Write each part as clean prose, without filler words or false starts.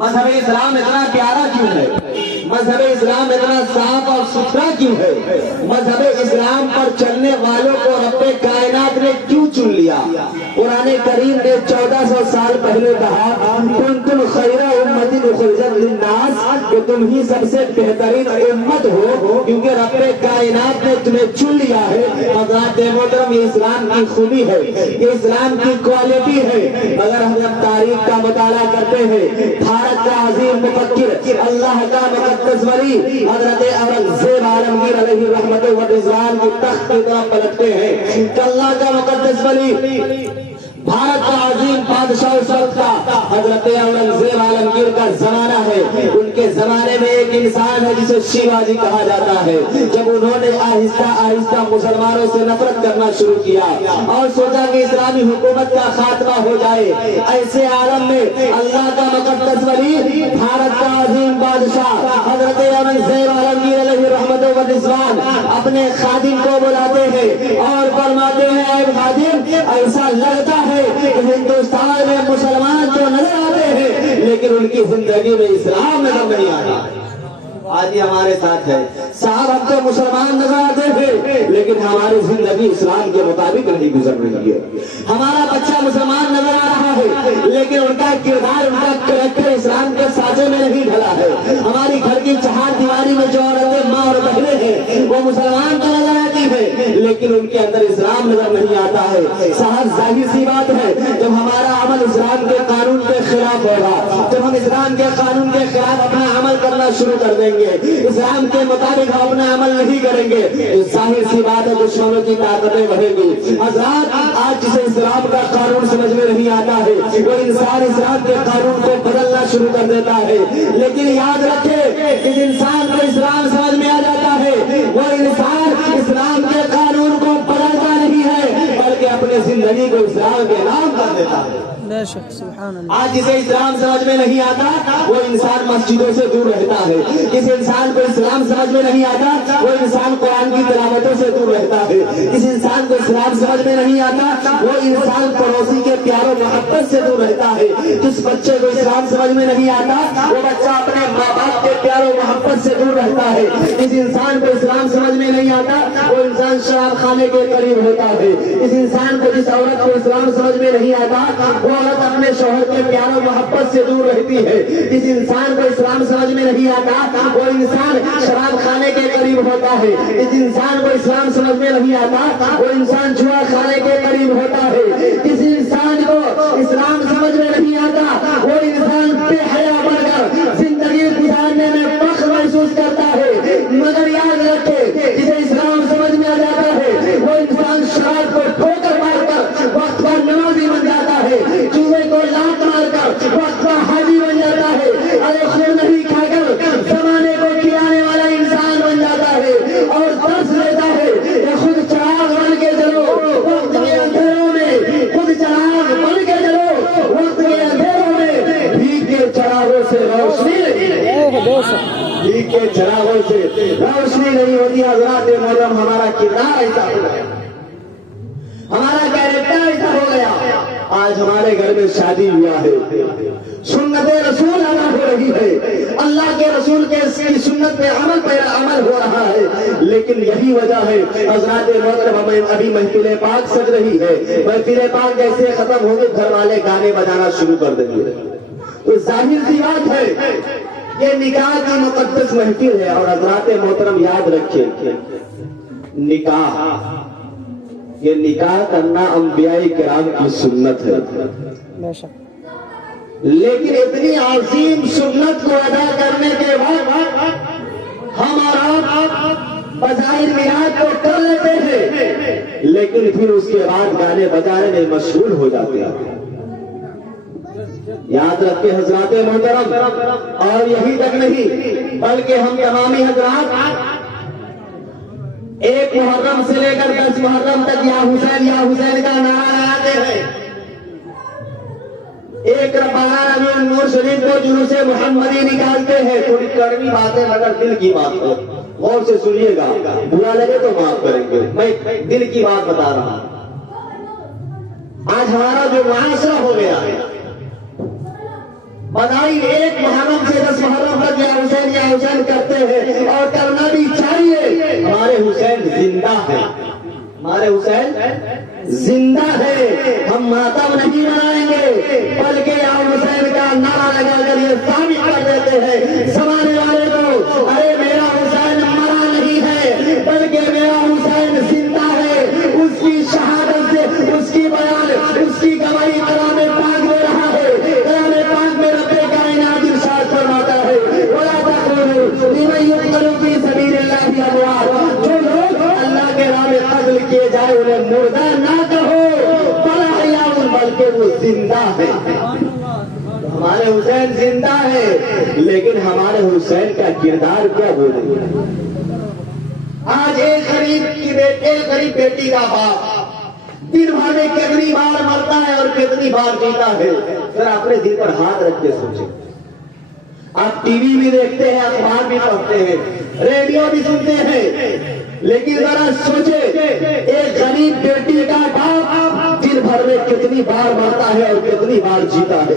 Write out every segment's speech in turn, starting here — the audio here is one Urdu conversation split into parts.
مذہب اسلام اتنا پیارا کیوں ہے؟ مذہب اسلام اتنا صاف اور ستھرا کیوں ہے؟ مذہب اسلام پر چلنے والوں کو رب کائنات نے کیوں چن لیا؟ قرآن کریم نے 1400 سال پہلے کہا کنتم خیر امت اخرجت للناس کہ تم ہی سب سے بہترین امت ہو کیونکہ رب کائنات نے تمہیں چن لیا ہے۔ حضرات محترم یہ اسلام کی خوبی ہے، یہ اسلام کی کوالٹی ہے۔ مگر ہم جب تاریخ کا مطالعہ کرتے ہیں، بھارت کا عظیم مفکر اللہ کا مقدس ولی حضرت اورنگزیب عالمگیر علیہ رحمت و رضوان کی تخت کی طرف پلٹتے ہیں کہ اللہ کا مقدس ولی بھارت کا عظیم بادشاہ اس وقت کا حضرت اورنگزیب عالمگیر کا زمانہ ہے۔ ان کے زمانے میں ایک انسان ہے جسے شیواجی کہا جاتا ہے۔ جب انہوں نے آہستہ آہستہ مسلمانوں سے نفرت کرنا شروع کیا اور سوچا کہ اسلامی حکومت کا خاتمہ ہو جائے، ایسے عالم میں اللہ کا مقدس ولی بھارت کا عظیم بادشاہ حضرت اورنگزیب عالمگیر علیہ رحمت و رضوان اپنے خادم کو بلاتے ہیں اور فرماتے ہیں اے خادم، ایسا لگتا ہے کہ ہندوستان میں مسلمان تو نظر آتے ہیں لیکن ان کی زندگی میں اسلام نظر نہیں آتا۔ آج یہ ہمارے ساتھ ہے، صاحب ہم تو مسلمان نظر آتے ہیں لیکن ہماری زندگی اسلام کے مطابق نہیں گزر رہی ہے۔ ہمارا بچہ مسلمان نظر آ رہا ہے لیکن ان کا کردار، ان کا کریکٹر اسلام کے سانچے میں نہیں ڈھلا ہے۔ ہماری گھر کی چہار دیواری میں جو عورتیں ماں اور بہنیں ہیں وہ مسلمان تو نظر آتی ہے لیکن ان کے اندر اسلام نظر نہیں آتا ہے۔ صاحب ظاہر سی بات ہے جب ہمارا عمل اسلام کے قانون کے خلاف ہوگا، جب ہم اسلام کے قانون کے خلاف اپنا عمل کرنا شروع کر دیں گے، اسلام کے مطابق ہم اپنا عمل نہیں کریں گے، ظاہر سی بات ہے دشمنوں کی طاقتیں بڑھیں گی۔ حضرات آج جسے اسلام کا قانون سمجھ میں نہیں آتا ہے وہ انسان اسلام کے قانون کو بدلنا شروع کر دیتا ہے، لیکن یاد رکھے جس انسان کو اسلام سمجھ میں آ جاتا ہے وہ انسان اسلام کے قانون کو بدلتا نہیں ہے بلکہ اپنے زندگی کو اسلام کے نام کر دیتا ہے۔ آج جسے اسلام سمجھ میں نہیں آتا وہ انسان مسجدوں سے دور رہتا ہے، جس انسان کو اسلام سمجھ میں نہیں آتا وہ انسان قرآن کی تلاوتوں سے دور رہتا ہے، جس انسان کو اسلام سمجھ میں نہیں آتا وہ انسان پڑوسی کے پیار و محبت سے دور رہتا ہے، جس بچے کو اسلام سمجھ میں نہیں آتا وہ بچہ اپنے ماں باپ کے پیار و محبت سے دور رہتا ہے، جس انسان کو اسلام سمجھ میں نہیں آتا وہ انسان شراب خانے کے قریب ہوتا ہے، اس انسان کو جس عورت کو اسلام سمجھ میں نہیں آتا وہ عورت اپنے شوہر کے پیار و محبت سے دور رہتی ہے، جس انسان کو اسلام سمجھ میں نہیں آتا وہ انسان شراب خانے کے قریب ہوتا ہے، جس انسان کو اسلام سمجھ میں نہیں آتا وہ انسان جوا خانے کے قریب ہوتا ہے، جس انسان کو اسلام سمجھ میں نہیں آتا وہ انسان بے حیا بن کر زندگی گزارنے میں فخر محسوس کرتا ہے۔ مگر یاد رکھے جسے اسلام سمجھ میں آ جاتا ہے وہ انسان شراب کو ٹھوکر مار کر وقت پر نمازی بن جاتا ہے، چوہے کو لات مار کر وقت پر حاجی بن جاتا ہے، ارے خود نہیں کھا کر زمانے کو کھلانے والا انسان بن جاتا ہے اور درس لیتا ہے کہ خود چراغ بن کے چلو وقت کے اندھیروں میں، خود چراغ بن کے چلو وقت کے اندھیروں میں، بھیگ کے چراغوں سے روشنی بھیگ کے چراغوں سے روشنی نہیں ہوتی۔ حضرات محترم ہمارا کردار ایسا ہو گیا، ہمارا کیریکٹر ایسا ہو گیا۔ آج ہمارے گھر میں شادی ہوا ہے، سنت رسول ادا ہو رہی ہے، اللہ کے رسول کے سنت پہ عمل ہو رہا ہے، لیکن یہی وجہ ہے حضرات محترم ہمیں ابھی محفل پاک سج رہی ہے، محفل پاک جیسے ختم ہوگی گھر والے گانے بجانا شروع کر دیں گے، تو ظاہر سی بات ہے یہ نکاح کی مقدس محفل ہے۔ اور حضرات محترم یاد رکھیں یہ نکاح کرنا انبیاء کرام کی سنت ہے، لیکن اتنی عظیم سنت کو ادا کرنے کے بعد ہم بظاہر میلاد کو کر لیتے ہیں لیکن پھر اس کے بعد گانے بجانے میں مشغول ہو جاتے ہیں۔ یاد رکھے حضرات محترم، اور یہی تک نہیں بلکہ ہم تمامی حضرات ایک محرم سے لے کر 10 محرم تک یا حسین کا نعرہ لگاتے ہیں، ایک رمضان نور شریف کو جلوس محمدی نکالتے ہیں۔ تھوڑی کڑوی باتیں مگر دل کی بات ہے، غور سے سنیے گا، برا لگے تو معاف کریں گے، میں دل کی بات بتا رہا ہوں۔ آج ہمارا جو معاشرہ ہو گیا ہے بدائی ایک محرم سے 10 محرم تک یا حسین کرتے ہیں اور کرنا بھی چاہیے. ہمارے حسین زندہ ہے، ہمارے حسین زندہ ہے. ہم ماتم نہیں منائیں گے بلکہ یا حسین کا نعرہ لگا کر یہ ثابت کر دیتے ہیں زمانے والے کو، ارے میرا حسین مرا نہیں ہے بلکہ میرا حسین زندہ ہے. اس کی شہادت سے اس کی بیان، اس کی گواہی کلام پاک دے رہا ہے. کلام پاک میں رب کائنات ارشاد فرماتا ہے وَلَا تَقُولُوا لِمَن يُقْتَلُ فِي سَبِيلِ اللَّهِ أَمْوَاتٌ، جو لوگ اللہ کے راہ میں قتل کیے جائے انہیں مردہ نہ کہو بل احیاء، بلکہ وہ زندہ ہے. ہمارے حسین زندہ ہے لیکن ہمارے حسین کا کردار کیا بولے. آج ایک غریب بیٹی کا باپ دن بھر میں کتنی بار مرتا ہے اور کتنی بار جیتا ہے. ذرا اپنے دل پر ہاتھ رکھ کے سوچیں. آپ ٹی وی بھی دیکھتے ہیں، اخبار بھی پڑھتے ہیں، ریڈیو بھی سنتے ہیں، لیکن ذرا سوچیں ایک غریب بیٹی کا باپ دن بھر میں کتنی بار مرتا ہے اور کتنی بار جیتا ہے.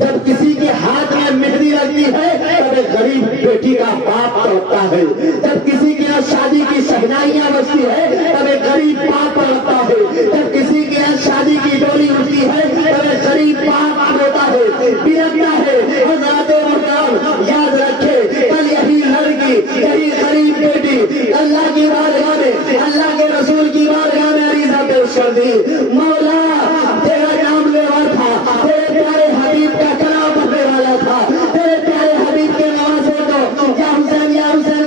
جب کسی کے ہاتھ میں مہندی لگتی ہے تب ایک غریب بیٹی کا باپ تڑپتا ہے. جب کسی کے یہاں شادی کی شہنائیاں بجتی ہے تب ایک غریب باپ تڑپتا ہے. جب کسی کے یہاں شادی کی ڈولی اٹھتی ہے تب ایک غریب باپ روتا ہے، بلکتا ہے. حضرات محترم یاد رکھے کل یہی لڑکی، یہی غریب بیٹی اللہ کی بارگاہ میں، اللہ کے رسول کی بارگاہ میں عریضہ پیش کر دی، مولا تیرا نام لیوا تھا، تیرے پیارے حبیب کا کلام پڑھنے والا تھا، تیرے پیارے حبیب کے نوازے کو یا حسین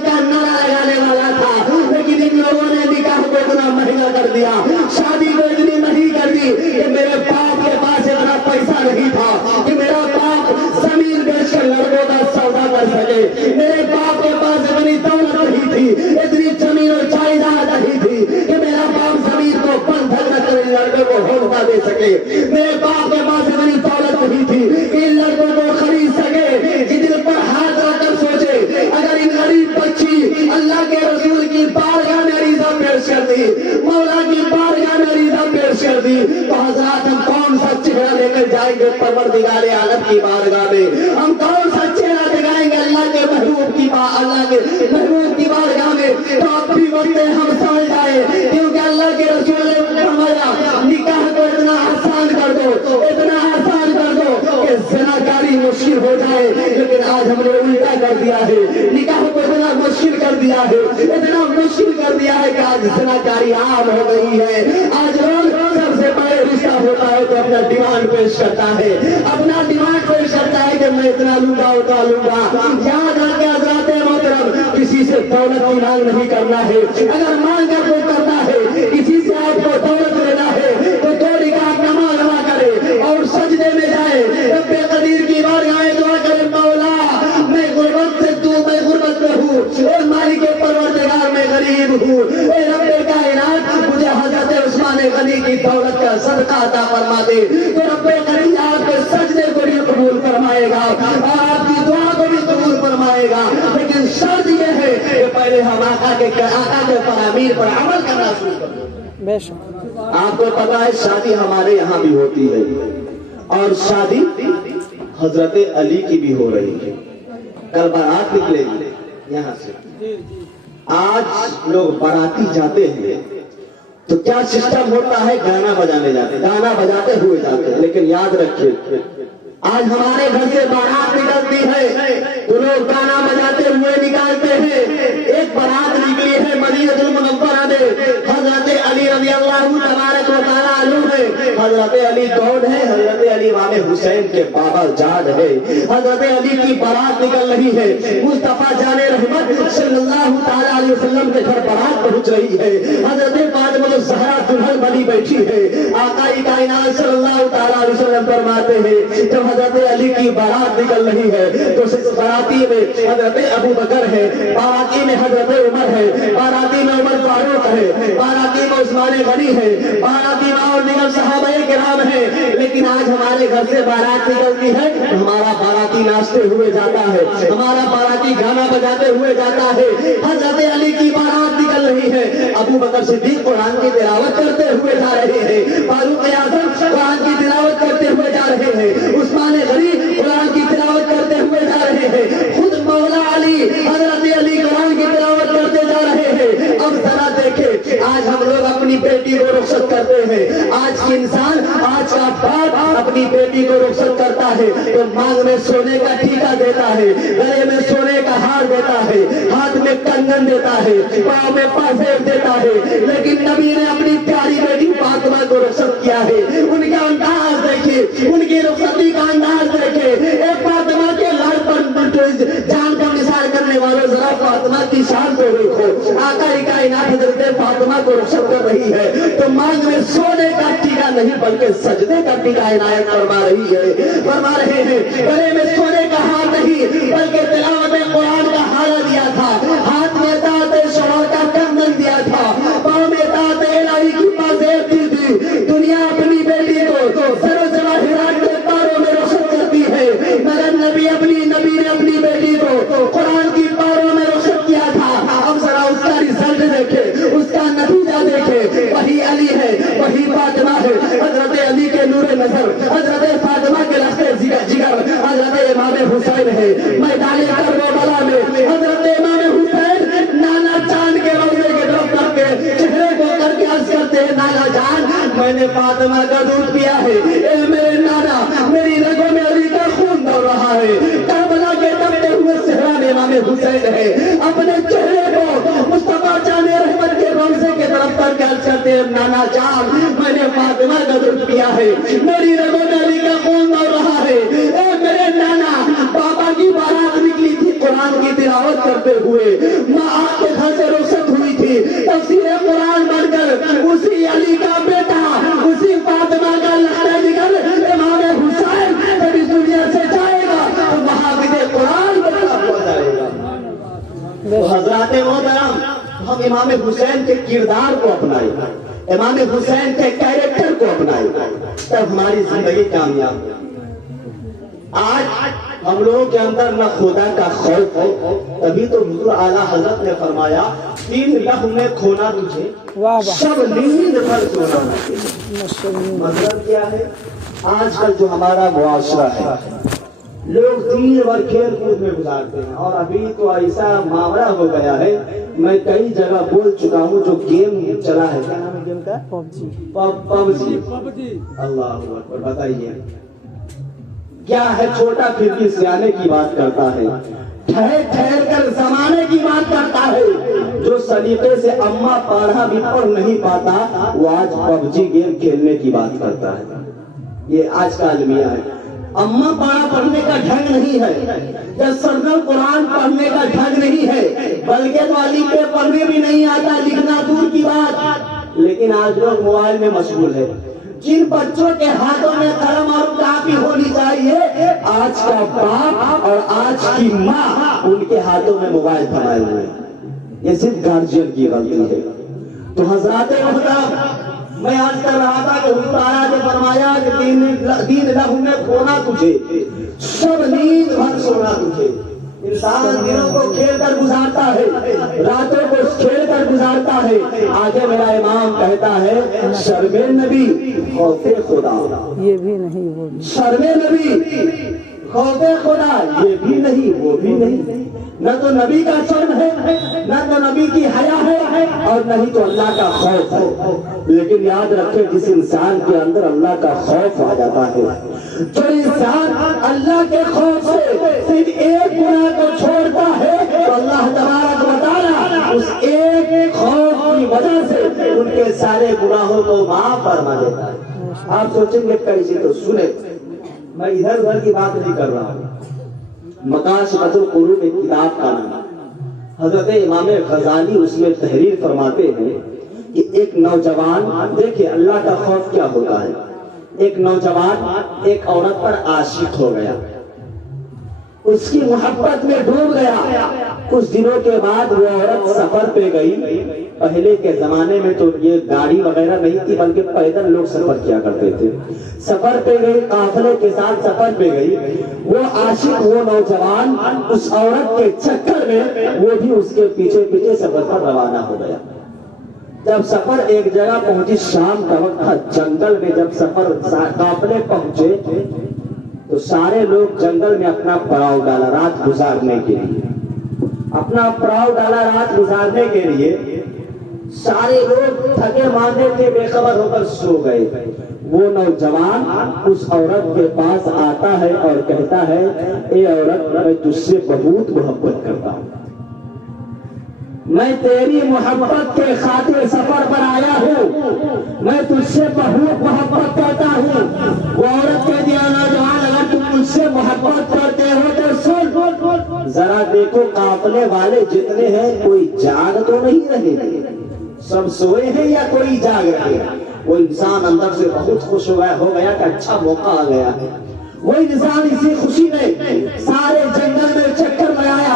کا نعرہ لگانے والا تھا، لیکن ان لوگوں نے نکاح کو اتنا مہنگا کر دیا، شادی کو اتنی مہنگی کر دی کہ میرے باپ کے پاس اتنا پیسہ نہیں تھا کہ میرا باپ زمین بیچ کر لڑکوں کا سودا کر سکے. میرے باپ کے پاس اتنی دولت نہیں تھی، اتنی زمین اور جائیداد نہیں تھی کہ میرا باپ زمین کو بندھک رکھ کر لڑکوں کو ہوتا دے سکے. میرے باپ کے پاس اتنی دولت نہیں تھی کہ ان لڑکوں کو خرید سکے. کہ دل پر ہاتھ رکھ کر سوچے اگر ان غریب بچی اللہ کے رسول کی بارگاہ میں عریضہ پیش کر دی، مولا کی بارگاہ میں عریضہ پیش کر دی، تو حضرات ہم کون سا چہرہ لے کر جائیں گے پروردگار عالم کی بارگاہ میں؟ ہم کون سا چہرہ دکھائیں گے اللہ کے محبوب کی بارگاہ میں؟ تو اب بھی وقت ہم سمجھ جائے، کیونکہ اللہ کے رسول نے فرمایا نکاح کو اتنا آسان کر دو، اتنا آسان کر دو کہ زناکاری مشکل ہو جائے. لیکن آج ہم نے الٹا کر دیا ہے، نکاح کو اتنا مشکل کر دیا ہے، اتنا مشکل کر دیا ہے کہ آج زناکاری عام ہو گئی ہے. آج لوگ سب سے پہلے رشتہ ہوتا ہے تو اپنا ڈیمانڈ پیش کرتا ہے، اپنا ڈیمانڈ پیش کرتا ہے کہ میں اتنا لوں گا اتنا لوں گا. یاد رکھ کے حضرات محترم کسی سے دولت کی مانگ نہیں کرنا ہے. اگر مانگ کر کوئی کرتا ہے کسی سے آپ کو دولت لینا ہے تو دو رکعت نماز ادا کرے اور سجدے میں جائے، رب قدیر کی بارگاہ میں دعا کرے مولا میں غربت سے تو میں غربت میں ہوں اور مالک پروردگار میں غریب ہوں، اے رب کائنات مجھے حضرت عثمان غنی کی دولت کا صدقہ عطا فرما دے. تو رب کریم آپ کے سجدے کو بھی قبول فرمائے گا اور آپ کی دعا کو بھی قبول فرمائے گا. لیکن شرط یہ ہے کہ پہلے ہم آقا کے فرامین پر عمل کرنا شروع کر دیں. آپ کو پتا ہے شادی ہمارے یہاں بھی ہوتی ہے اور شادی حضرت علی کی بھی ہو رہی ہے. کل بارات نکلے گی یہاں سے. آج لوگ باراتی جاتے ہیں تو کیا سسٹم ہوتا ہے، گانا بجانے جاتے، گانا بجاتے ہوئے جاتے ہیں. لیکن یاد رکھیے آج ہمارے گھر سے بارات نکلتی ہے تو لوگ گانا بجاتے ہوئے نکالتے ہیں. ایک بارات نکلی ہے مدینہ المنورہ میں، حضرت علی رضی اللہ تبارک و تعالیٰ عنہ ہے. حضرت علی کون ہے؟ حضرت علی امام حسین کے بابا جان ہے. حضرت علی کی بارات نکل رہی ہے، مصطفیٰ جان رحمت صلی اللہ تعالیٰ علیہ وسلم کے گھر بارات پہنچ رہی ہے. حضرت فاطمہ الزہرا دلہن بنی بیٹھی ہے. آقا کائنات صلی اللہ تعالیٰ علیہ وسلم فرماتے ہیں جب حضرت علی کی بارات نکل رہی ہے تو باراتی میں حضرت ابو بکر ہے، باراتی میں حضرت عمر ہے، باراتی میں عمر فاروق ہے، باراتی میں عثمان غنی ہے، باراتی میں اور دیگر صحابہ کرام ہے. لیکن آج ہمارے گھر سے بارات نکلتی ہے ہمارا باراتی ناچتے ہوئے جاتا ہے، ہمارا باراتی گانا بجاتے ہوئے جاتا ہے. حضرت علی کی بارات نکل رہی ہے، ابو بکر صدیق قرآن کی تلاوت کرتے ہوئے جا رہے ہیں، فاروق اعظم قرآن کی تلاوت کرتے ہوئے جا رہے ہیں، عثمان غنی قرآن کی تلاوت دیتا ہے تو مانگ میں سونے کا ٹیکا دیتا ہے, گلے میں سونے کا ہار دیتا ہے, ہاتھ میں کنگن دیتا ہے, پاؤں میں پاسیب دیتا ہے. لیکن نبی نے اپنی پیاری بیٹی فاطمہ کو رخصت کیا ہے. ان کا انداز دیکھیے, ان کی رخصتی کا انداز دیکھیے. ایک فاطمہ کے لڑ پر جان کا نثار کرنے والوں ذرا فاطمہ کی شان کو دیکھو. آقا کائنات حضرت فاطمہ کو رخصت کر رہی ہے تو مانگ میں سونے کا ٹیکا نہیں بلکہ سجدے کا ٹیکا عنایت فرما رہی ہے, فرما رہے ہیں. گلے میں سونے کا ہار نہیں بلکہ تلاوت قرآن کا ہارا دیا تھا, ہاتھ میں دانت شوہر کا کنگن دیا تھا, پاؤں میں دانت الہی کی پاسیب دی تھی. دنیا اپنی بیٹی کو سر جواہرات کے تاروں میں رخصت کرتی ہے, مگر نبی نے اپنی بیٹی کو قرآن کی تاروں میں رخصت کیا تھا. اب ذرا اس کا رزلٹ دیکھے, اس کا نتیجہ دیکھے. وہی علی ہے, وہی فاطمہ ہے, حضرت علی کے نور نظر, حضرت فاطمہ کے راستے جگر, حضرت امام حسین ہے. میدان کربلا میں حضرت امام حسین نانا چاند کے روزے کے طرف کر کے چہرے کو کر کے عرض کرتے ہیں, نانا جان میں نے فاطمہ کا دودھ پیا ہے, اے میرے نانا میری رگوں میں علی کا خون دوڑ رہا ہے. کربلا کے دبتے ہوئے صحرا میں امام حسین ہے, اپنے چہرے کو مصطفیٰ جان رحمت کے روزے کے طرف کر کے عرض کرتے ہیں, نانا جان میں نے فاطمہ کا دودھ پیا ہے, میری رگوں میں علی کا خون دوڑ رہا ہے. اے میرے نانا, بابا کی بارات نکلی تھی قرآن کی تلاوت کرتے ہوئے, ماں آپ کے گھر سے رخصت ہوئی تھی, تفسیر قرآن بن کر اسی علی کا بیٹا, اسی فاطمہ کا لڑکا جگر امام حسین جب اس دنیا سے جائے گا تو محافظ قرآن بنا ہوا جائے گا. تو حضرات محترم, ہم امام حسین کے کردار کو اپنائیں, امام حسین کے کیریکٹر کو اپنائیں, تب ہماری زندگی کامیاب. آج ہم لوگوں کے اندر نہ خدا کا خوف ہو, تبھی تو حضور اعلیٰ حضرت نے فرمایا 3 لہو میں کھونا تجھے, سب نیند بھر سونا مجھے. مطلب کیا ہے, آج کل جو ہمارا معاشرہ ہے, لوگ دین بھر کھیل کود میں گزارتے ہیں, اور ابھی تو ایسا معاملہ ہو گیا ہے, میں کئی جگہ بول چکا ہوں, جو گیم چلا ہے, کیا نام ہے گیم کا, پب جی. اللہ اکبر, بتائیے کیا ہے, چھوٹا پھر بھی سیانے کی بات کرتا ہے, ٹھہر ٹھہر کر زمانے کی بات کرتا ہے. جو سلیقے سے اماں پڑھا بھی پڑھ نہیں پاتا وہ آج پب جی گیم کھیلنے کی بات کرتا ہے. یہ آج کا المیہ ہے. اماں پڑھا پڑھنے کا ڈھنگ نہیں ہے, جب سرگم قرآن پڑھنے کا ڈھنگ نہیں ہے, بلکہ تو علی پہ پڑھنے بھی نہیں آتا, لکھنا دور کی بات. لیکن آج لوگ موبائل میں مشغول ہے. جن بچوں کے ہاتھوں میں قلم اور کاپی ہونی چاہیے, آج کا باپ اور آج کی ماں ان کے ہاتھوں میں موبائل تھمائے ہوئے ہیں. یہ صرف گارجین کی غلطی ہے. تو حضرات محترم, میں آج کر رہا تھا کہ حضور آیا نے فرمایا کہ 3 لہو میں کھونا تجھے, سب نیند بھر سونا تجھے. انسان دنوں کو کھیل کر گزارتا ہے, راتوں کو کھیل کر گزارتا ہے. آگے میرا امام کہتا ہے, شرم نبی خوف خدا, یہ بھی نہیں وہ بھی. شرم نبی خوف خدا, یہ بھی نہیں وہ بھی نہیں. نہ تو نبی کا شرم ہے, نہ تو نبی کی حیا ہے, اور نہ ہی تو اللہ کا خوف ہے. لیکن یاد رکھے, جس انسان کے اندر اللہ کا خوف آ جاتا ہے, جو انسان اللہ کے خوف سے صرف ایک گناہ کو چھوڑتا ہے, تو اللہ تبارک و تعالی اس ایک خوف کی وجہ سے ان کے سارے گناہوں کو معاف فرما دیتا ہے. آپ سوچیں گے کیسے, تو سنیں, میں ادھر ادھر کی بات نہیں کر رہا ہوں. مقاصد القلوب ایک کتاب کا نام, حضرت امام غزالی اس میں تحریر فرماتے ہیں کہ ایک نوجوان, دیکھیں اللہ کا خوف کیا ہوتا ہے. ایک نوجوان ایک عورت پر عاشق ہو گیا, اس کی محبت میں ڈوب گیا. کچھ دنوں کے بعد وہ عورت سفر پہ گئی. پہلے کے زمانے میں تو یہ گاڑی وغیرہ نہیں تھی, بلکہ پیدل لوگ سفر کیا کرتے تھے. سفر پہ گئی, قافلے کے ساتھ سفر پہ گئی. وہ عاشق, وہ نوجوان اس عورت کے چکر میں وہ بھی اس کے پیچھے پیچھے سفر پر روانہ ہو گیا. جب سفر ایک جگہ پہنچی, شام کا وقت تھا, جنگل میں جب سفر قافلے پہنچے تو سارے لوگ جنگل میں اپنا پڑاؤ ڈالا رات گزارنے کے لیے. اپنا پڑاؤ ڈالا رات گزارنے کے لیے. سارے لوگ تھکے ماندے تھے, بے خبر ہو کر سو گئے. وہ نوجوان اس عورت کے پاس آتا ہے اور کہتا ہے اے عورت میں تجھ سے بہت محبت کرتا ہوں، میں تیری محبت کے خاطر سفر پر آیا ہوں، میں تجھ سے بہت محبت کرتا ہوں۔ وہ عورت کہتی ہے نوجوان اگر تم مجھ سے محبت کرتے ہو تو سن، ذرا دیکھو قافلے والے جتنے ہیں کوئی جاگ تو نہیں رہے، سب سوئے ہیں یا کوئی جاگ رہے ہیں؟ وہ انسان اندر سے بہت خوش ہو گیا کہ اچھا موقع آ گیا ہے۔ وہ انسان اسی خوشی میں سارے جنگل میں چکر لگایا،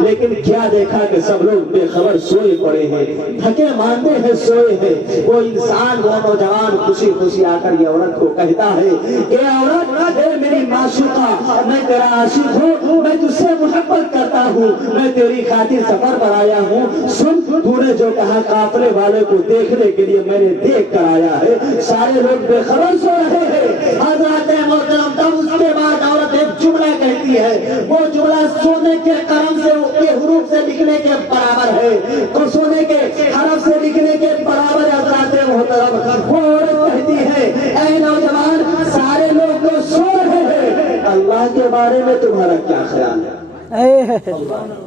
لیکن کیا دیکھا کہ سب لوگ بے خبر سوئے پڑے ہیں، تھکے ماندے ہیں، سوئے ہیں۔ وہ انسان، وہ نوجوان خوشی خوشی آ کر یہ عورت کو کہتا ہے اے عورت، اے میری معشوقہ، میں تیرا عاشق ہوں، میں تجھ سے محبت کرتا ہوں، میں تیری خاطر سفر پر آیا ہوں۔ سن، تو نے جو کہا قافلے والے کو دیکھنے کے لیے میں نے دیکھ کر آیا ہے، سارے لوگ بے خبر سو رہے ہیں۔ حضرت محترم تب اس کے بعد عورت ایک جملہ کہتی ہے، وہ جملہ سونے کے قلم سے کے حروف سے لکھنے کے برابر ہے، تو سونے کے حرف سے لکھنے کے برابر ہے۔ حضرت محترم وہ عورت کہتی ہے اے نوجوان، سارے لوگ تو سو رہے ہیں، اللہ کے بارے میں تمہارا کیا خیال ہے؟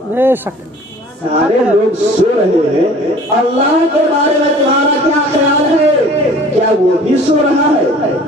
بے شک سارے لوگ سو رہے ہیں، اللہ کے بارے میں تمہارا کیا خیال ہے؟ کیا وہ بھی سو رہا ہے؟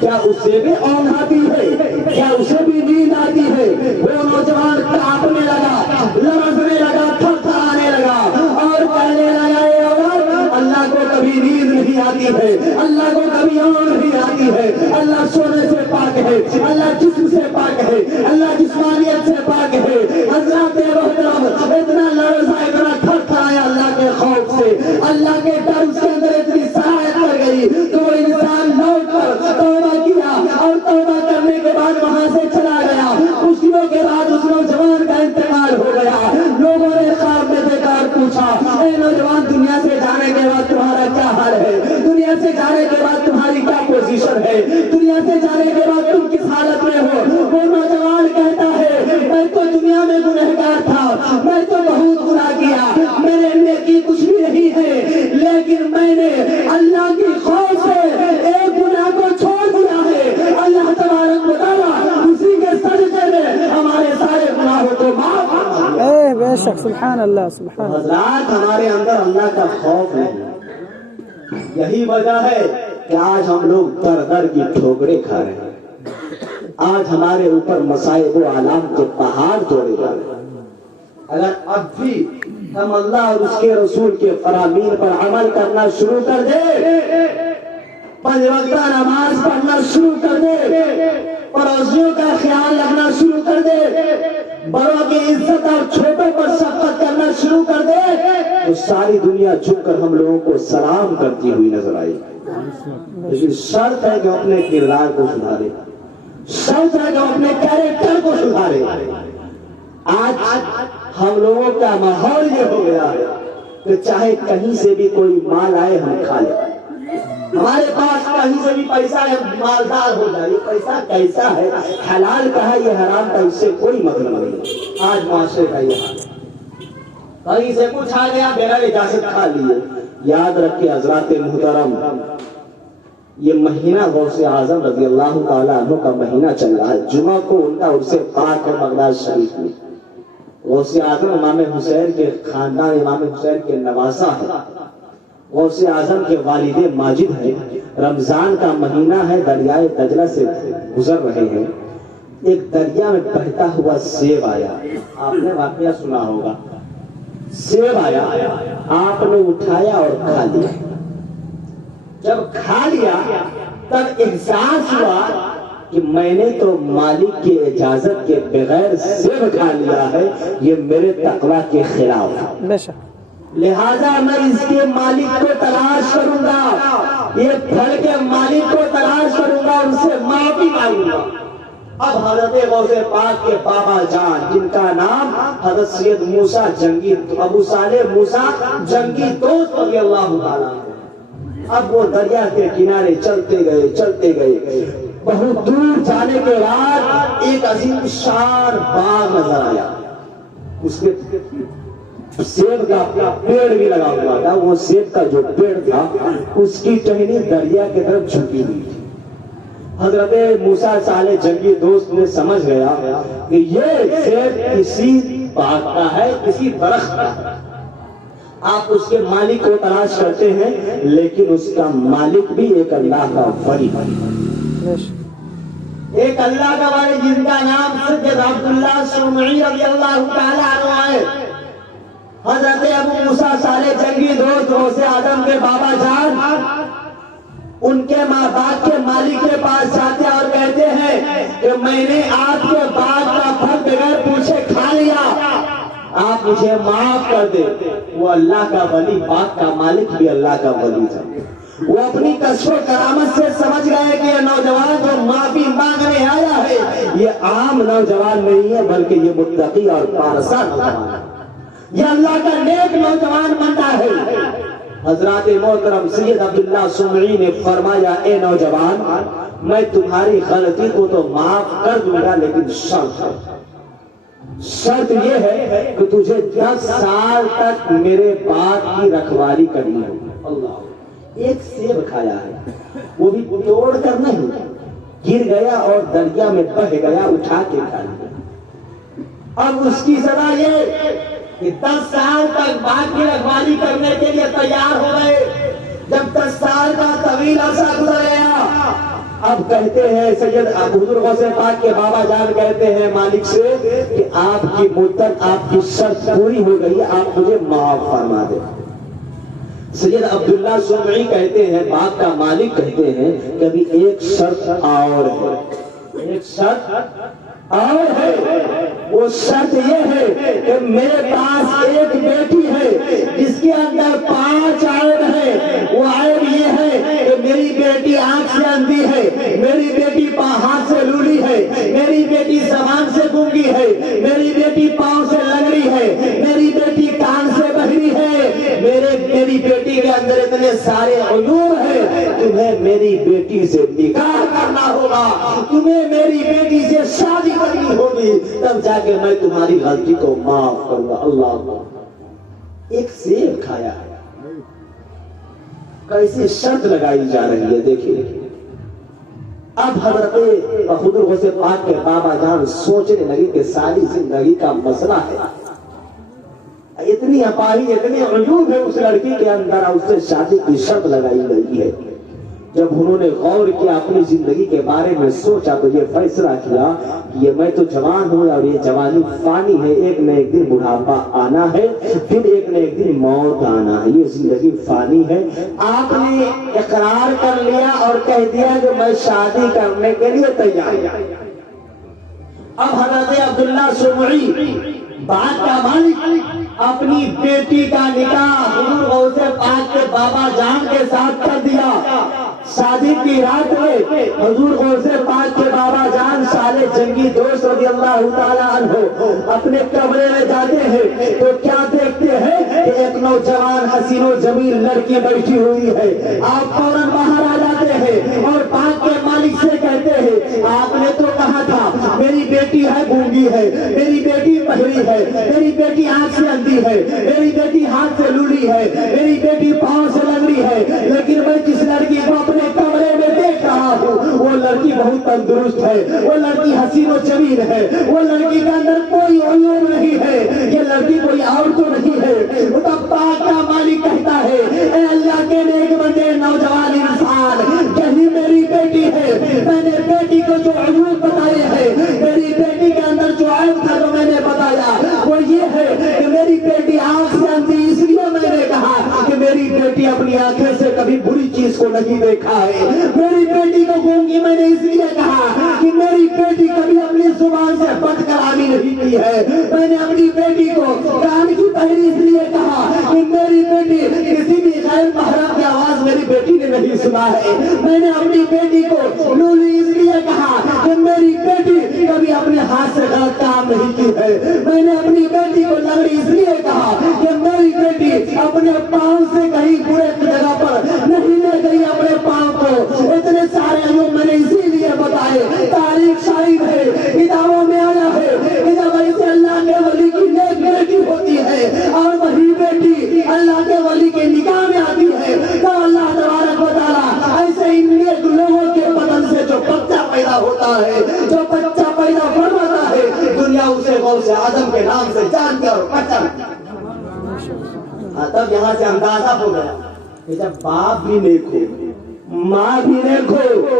کیا اسے بھی اونگ آتی ہے؟ کیا اسے بھی نیند آتی ہے؟ وہ نوجوان کانپنے لگا، لرزنے لگا، تھرتھرانے لگا اور کہنے لگا اے عورت، اللہ کو کبھی نیند نہیں آتی ہے، اللہ کو کبھی اونگ نہیں آتی ہے، اللہ سونے سے پاک ہے، اللہ جسم سے پاک ہے، اللہ جسمانیت سے پاک ہے۔ حضرت محترم اتنا لرزا، اتنا تھرتھرایا اللہ کے خوف سے، اللہ کے ڈر اس کے اندر اتنی سرایت کر گئی تو وہ انسان لوٹ کر توبہ کیا اور توبہ کرنے کے بعد وہاں سے چلا گیا۔ کچھ دنوں کے بعد اس نوجوان کا انتقال ہو گیا۔ لوگوں نے خواب میں دیکھا اور پوچھا اے نوجوان، دنیا سے جانے کے بعد تمہارا کیا حال ہے؟ دنیا سے جانے کے بعد تمہاری کیا پوزیشن ہے؟ دنیا سے جانے کے بعد تم کس حالت میں ہو؟ وہ نوجوان کہتا ہے میں تو دنیا میں گنہگار تھا، میں تو بہت گناہ کیا، میرے نیکی کچھ بھی نہیں ہے، لیکن میں نے اللہ کی خوف سے ایک گناہ کو چھوڑ دیا ہے۔ اللہ تبارک و تعالیٰ اسی کے سجدے میں ہمارے سارے گناہوں کو معاف فرمائے۔ بے شک سبحان اللہ سبحان اللہ۔ حضرات ہمارے اندر اللہ کا خوف ہے، یہی وجہ ہے کہ آج ہم لوگ در در کی ٹھوکریں کھا رہے ہیں، آج ہمارے اوپر مصائب و آلام کے پہاڑ توڑے جا رہے ہیں۔ اگر اب بھی ہم اللہ اور اس کے رسول کے فرامین پر عمل کرنا شروع کر دے، پنج وقتہ نماز پڑھنا شروع کر دے، پڑوسیوں کا خیال رکھنا شروع کر دے، بڑوں کی عزت اور چھوٹوں پر شفقت کرنا شروع کر دے، تو ساری دنیا جھک کر ہم لوگوں کو سلام کرتی ہوئی نظر آئی۔ لیکن شرط ہے کہ اپنے کردار کو سدھارے، شرط ہے کہ اپنے کیریکٹر کو سدھارے۔ آج ہم لوگوں کا ماحول یہ ہو گیا ہے کہ چاہے کہیں سے بھی کوئی مال آئے ہم کھا لیں، ہمارے پاس کہیں سے بھی پیسہ ہے مالدار ہو جائے، یہ پیسہ کیسا ہے، حلال کا ہے یہ حرام کا، اس سے کوئی مطلب نہیں۔ آج معاشرے کا یہ حال، کہیں سے کچھ آ گیا بغیر اجازت کھا لیے۔ یاد رکھے حضرات محترم، یہ مہینہ غوث اعظم رضی اللہ تعالیٰ عنہ کا مہینہ چل رہا ہے۔ جمعہ کو ان کا عرس پاک ہے بغداد شریف میں۔ غوث اعظم امام حسین کے خاندان، امام حسین کے نواسہ ہے۔ غوث اعظم کے والد ماجد ہے۔ رمضان کا مہینہ ہے، دریائے دجلہ سے گزر رہے ہیں، ایک دریا میں بہتا ہوا سیب آیا۔ آپ نے واقعہ سنا ہوگا، سیب آیا، آپ نے اٹھایا اور کھا لیا۔ جب کھا لیا تب احساس ہوا کہ میں نے تو مالک کی اجازت کے بغیر سیب کھا لیا ہے، یہ میرے تقویٰ کے خلاف ہے، لہذا میں اس کے مالک کو تلاش کروں گا، یہ پھل کے مالک کو تلاش کروں گا، ان سے معافی مانگوں گا۔ اب حضرت غوث پاک کے بابا جان، جن کا نام حضرت سید موسیٰ جنگی، ابو صالح موسیٰ جنگی دوست رضی اللہ تعالیٰ، اب وہ دریا کے کنارے چلتے گئے، بہت دور جانے کے بعد ایک عظیم شان باغ نظر آیا، اس کے سیب کا پیڑ بھی لگا ہوا تھا۔ وہ سیب کا جو پیڑ تھا اس کی ٹہنی دریا کی طرف جھکی ہوئی تھی۔ حضرت موسیٰ صالح جنگی دوست نے سمجھ گیا کہ یہ سیب کسی باغ کا ہے، کسی درخت کا ہے۔ آپ اس کے مالک کو تلاش کرتے ہیں، لیکن اس کا مالک بھی ایک اللہ کا ولی ہے، ایک اللہ کا ولی جن کا نام سید عبداللہ سمعی رضی اللہ تعالیٰ عنہ ہے۔ حضرت ابو موسیٰ صالح جنگی دوست غوث اعظم کے بابا جان ان کے ماں باپ کے مالک کے پاس جاتے اور کہتے ہیں کہ میں نے آپ کے باغ کا پھل بغیر پوچھے کھا لیا، آپ مجھے معاف کر دے۔ وہ اللہ کا ولی، باغ کا مالک بھی اللہ کا ولی تھا۔ وہ اپنی کشف و کرامت سے سمجھ گئے کہ یہ نوجوان جو معافی مانگنے آیا ہے یہ عام نوجوان نہیں ہے، بلکہ یہ متقی اور پارسا نوجوان ہے، یہ اللہ کا نیک نوجوان بنتا ہے۔ حضرات محترم سید عبداللہ سمعی نے فرمایا، اے نوجوان، میں تمہاری غلطی کو تو معاف کر دوں گا، لیکن شرط یہ ہے کہ تجھے 10 سال تک میرے باغ کی رکھوالی کرنی ہوگی۔ اللہ، ایک سیب کھایا ہے، وہ بھی توڑ کر نہیں، گر گیا اور دریا میں بہ گیا، اٹھا کے کھا لیا۔ اب اس کی سزا یہ کہ 10 سال تک باغ کی رکھوالی کرنے کے لیے تیار ہو گئے۔ جب 10 سال کا طویل عرصہ گزر گیا، اب کہتے ہیں سید حضور غوث پاک کے بابا جان کہتے ہیں مالک سے کہ آپ کی مدت، آپ کی شرط پوری ہو گئی، آپ مجھے معاف فرما دیں۔ سید عبداللہ سمعی کہتے ہیں، باغ کا مالک کہتے ہیں کہ ابھی ایک شرط اور ہے، ایک شرط اور ہے، وہ شرط یہ ہے کہ میرے پاس ایک بیٹی ہے جس کے اندر 5 عیب ہے۔ وہ عیب یہ ہے کہ میری بیٹی آنکھ سے اندھی ہے، میری بیٹی ہاتھ سے لولی ہے، میری بیٹی زبان سے گونگی ہے، میری بیٹی پاؤں سے لنگڑی ہے، میری بیٹی کان سے بہری ہے، میری بیٹی کے اندر اتنے سارے عیوب ہیں، تمہیں میری بیٹی سے نکاح کرنا ہوگا، تمہیں میری بیٹی سے شادی کرنی ہوگی، تب جا کے میں تمہاری غلطی کو معاف کروں گا۔ اللہ، ایک سیب کھایا ہے، کیسے شرط لگائی جا رہی ہے، دیکھیے۔ اب حضرت حضور غوث پاک کے بابا جان سوچنے لگے کہ ساری زندگی کا مسئلہ ہے، اتنی اپاہی، اتنے عیوب ہے اس لڑکی کے اندر، اس سے شادی کی شرط لگائی گئی ہے۔ جب انہوں نے غور کیا، اپنی زندگی کے بارے میں سوچا، تو یہ فیصلہ کیا کہ یہ میں تو جوان ہوں اور یہ جوانی فانی ہے، ایک نہ ایک دن بڑھاپا آنا ہے، پھر ایک نہ ایک دن موت آنا ہے، یہ زندگی فانی ہے۔ آپ نے اقرار کر لیا اور کہہ دیا کہ میں شادی کرنے کے لیے تیار ہوں۔ اب حضرت عبداللہ سمعی باغ کا مالک اپنی بیٹی کا نکاح حضور غوث پاک کے بابا جان کے ساتھ کر دیا۔ شادی کی رات میں حضور غوث پاک کے بابا جان صالح جنگی دوست رضی اللہ تعالیٰ عنہ اپنے کمرے میں جاتے ہیں تو کیا دیکھتے ہیں کہ ایک نوجوان حسین و جمیل لڑکی بیٹھی ہوئی ہے۔ آپ فوراً باہر آ جاتے ہیں اور پاک کے مالک سے کہتے ہیں، آپ نے تو کہا تھا میری بیٹی ہے گونگی ہے، میری بیٹی بہری ہے، میری بیٹی آنکھ سے اندھی ہے، میری بیٹی ہاتھ سے لولی ہے، میری بیٹی پاؤں سے لنگڑی ہے، لیکن میں جس لڑکی کو اپنے کمرے میں دیکھ رہا ہوں وہ لڑکی بہت تندرست ہے، وہ لڑکی حسین و جمیل ہے، وہ لڑکی کے اندر کوئی عیوب نہیں ہے، یہ لڑکی کوئی اور تو نہیں ہے۔ تب پاک کا مالک کہتا ہے، اے اللہ کے نیک بندے نوجوان انسان، کہیں میری بیٹی ہے، میں نے بیٹی کو جو عیوب بتائے ہیں، میری بیٹی کے اندر جو عیب تھا جو میں نے بتایا وہ یہ ہے کہ میری بیٹی آنکھ سے اندھی، اس لیے میں نے کہا کہ میری بیٹی اپنی آنکھیں سے کبھی بری چیز کو نہیں دیکھا ہے، میری بیٹی کو گونگی میں نے اس لیے کہا کہ میری بیٹی کبھی اپنی زبان سے بد کلامی نہیں کی ہے، میں نے اپنی بیٹی کو کان کی بہری اس لیے کہا کہ میری بیٹی کسی بھی غیر محرم کی آواز میری بیٹی نے نہیں سنا ہے، میں نے اپنی بیٹی کو لولی اس لیے کہا کہ میری بیٹی کبھی اپنے ہاتھ سے غلط کام نہیں کی ہے، میں نے اپنی بیٹی کو لنگڑی اس لیے کہا کہ میری بیٹی اپنے پاؤں سے کہیں برے جگہ پر نہیں لے گئی اپنے پاؤں کو، اتنے سارے عیوب میں نے اسی لیے بتائے۔ تاریخ شاہد ہے، کتابوں میں آیا ہے کہ جب ایسے اللہ کے ولی کی نیک بیٹی ہوتی ہے اور وہی بیٹی اللہ کے ولی کے نکاح میں آتی ہے تو اللہ تبارک و تعالیٰ ایسے ان نیک لوگوں کے بدن سے جو غوث اعظم کے نام سے جان کے اور قتل. تب یہاں سے اندازہ ہو گیا کہ جب باپ بھی نیک ہو ماں بھی نیک ہو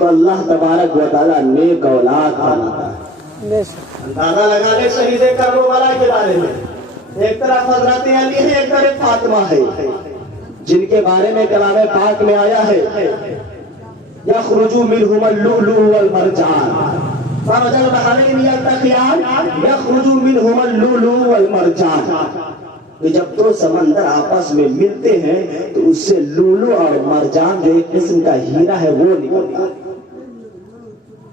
تو اللہ تبارک و تعالیٰ نیک اولاد بناتا ہے. بے شک اندازہ لگا لے شہید کربلا کے بارے میں. ایک طرف حضرت علی ہے, ایک طرف فاطمہ ہے, جن کے بارے میں کلام پاک میں آیا ہے یخرج منہما اللؤلؤ والمرجان مرج البحرین یلتقیان یخرج منہما اللؤلؤ والمرجان. کہ جب دو سمندر آپس میں ملتے ہیں تو اس سے لولو اور مرجان جو ایک قسم کا ہیرا ہے وہ نکلتا ہے.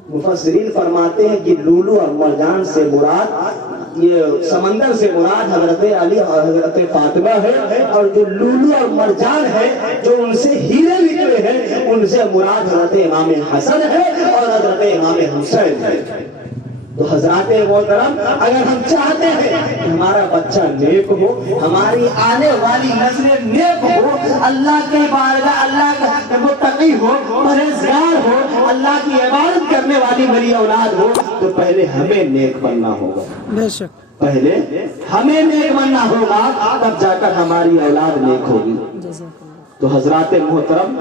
مفسرین فرماتے ہیں کہ لولو اور مرجان سے مراد یہ سمندر سے مراد حضرت علی اور حضرت فاطمہ ہے, اور جو لولو اور مرجان ہے جو ان سے ہیرے نکلے ہیں ان سے مراد حضرت امام حسن ہے اور حضرت امام حسین ہے. تو حضرات محترم, اگر ہم چاہتے ہیں کہ ہمارا بچہ نیک ہو, ہماری آنے والی نسلیں نیک ہو, اللہ کے بارگاہ اللہ کا متقی ہو, پرہیزگار ہو, اللہ کی عبادت کرنے والی بڑی اولاد ہو, تو پہلے ہمیں نیک بننا ہوگا. بے شک پہلے ہمیں نیک بننا ہوگا, تب جا کر ہماری اولاد نیک ہوگی. جزاک اللہ. تو حضرات محترم,